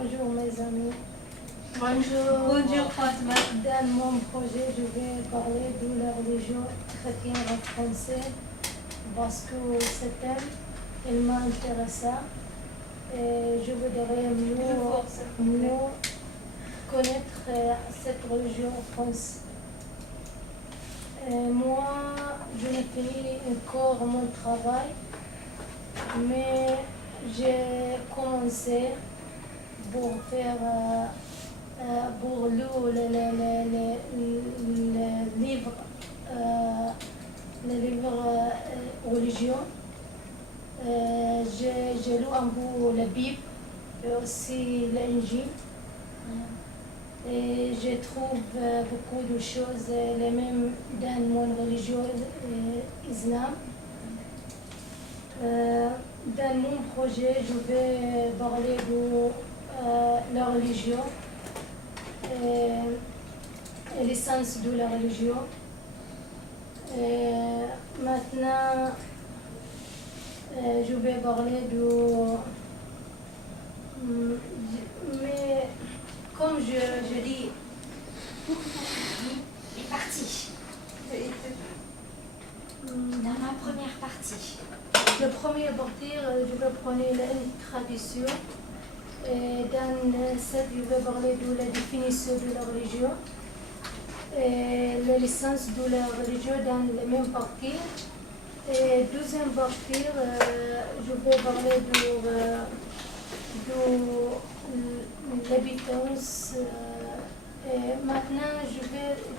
Bonjour mes amis. Bonjour. Bonjour Fatma. Dans mon projet, je vais parler de la religion chrétienne en français parce que ce thème, il m'a intéressé et je voudrais mieux connaître cette religion en France. Moi, je n'ai fini encore mon travail, mais j'ai commencé pour faire pour lire les livres religieux. J'ai lu un peu la Bible et aussi l'Injil. Et je trouve beaucoup de choses les mêmes dans mon religion islam. Dans mon projet, je vais parler de la religion et l'essence de la religion. Maintenant, je vais parler de... Mais comme je dis... Les parties. Dans la première partie. La première partie, je vais prendre une tradition. Et dans cette, je vais parler de la définition de la religion et l'essence de la religion dans la même partie. Et deuxième partie, je vais parler de l'habitance. Et maintenant,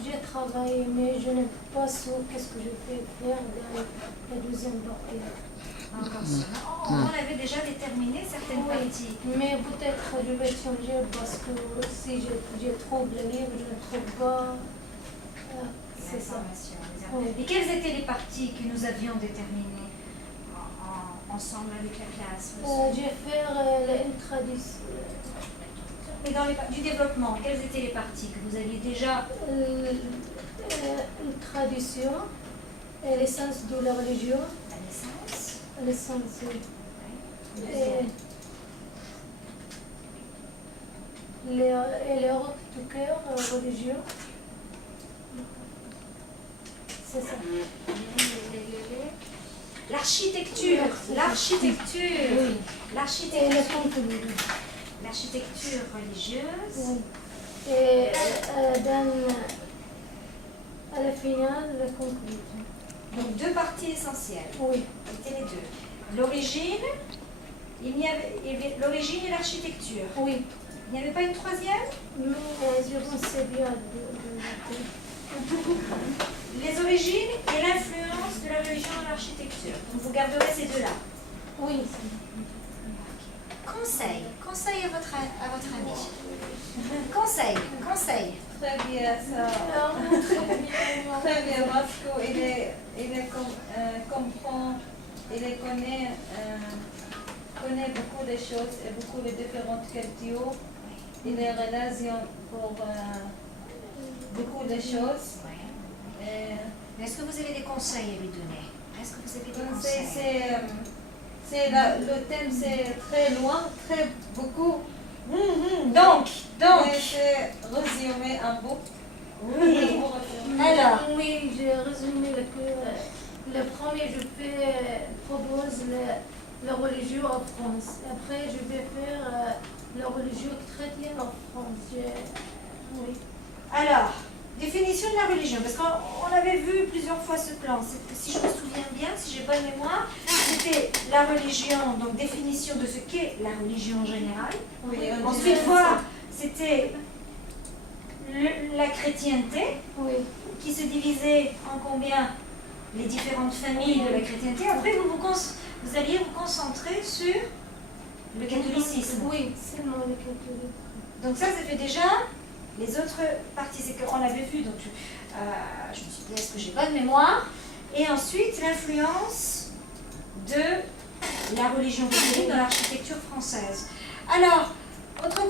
j'ai travaillé, mais je n'ai pas su qu'est-ce que je vais faire dans la deuxième partie. On avait déjà déterminé certaines parties. Mais peut-être je vais changer parce que si je trouve le livre, je ne trouve pas. C'est ça. Et quelles étaient les parties que nous avions déterminées ensemble avec la classe? Je vais faire une tradition. Et dans du développement, quelles étaient les parties que vous aviez déjà? Une tradition, et l'essence de la religion. La naissance. L'essence, oui. Et l'ordre du cœur religieux. C'est ça. L'architecture. L'architecture. Oui. L'architecture. Et le contenu. L'architecture religieuse. Oui. Et à la finale, le contenu. Donc deux parties essentielles. Oui. C'était les deux. L'origine, l'origine et l'architecture. Oui. Il n'y avait pas une troisième? Mais je pensais bien Les origines et l'influence de la religion dans l'architecture. Donc vous garderez ces deux-là. Oui. Conseil à votre ami. Conseil. Très bien ça. Très bien parce qu'il comprend, connaît beaucoup de choses et beaucoup de différentes cultures. Il est relation pour beaucoup de choses. Est-ce que vous avez des conseils à lui donner? Est-ce que vous avez des conseils? Le thème c'est très loin, très beaucoup. Donc. Mais c'est résumé un peu. Oui. Alors. Oui, j'ai résumé le premier, propose la religion en France. Après, je vais faire la religion chrétienne en France. Oui. Alors, définition de la religion, parce qu'on avait vu plusieurs fois ce plan. Si je me souviens bien, si j'ai bonne mémoire, c'était la religion, donc définition de ce qu'est la religion en général. Oui, Ensuite, voir, c'était la chrétienté, Oui. qui se divisait en combien les différentes familles de la chrétienté. Après, vous alliez vous concentrer sur le catholicisme. Oui, seulement le catholique. Donc ça fait déjà les autres parties. C'est qu'on l'avait vu, donc je me suis dit, est-ce que j'ai bonne mémoire? Et ensuite, l'influence de la religion catholique dans l'architecture française. Alors, autre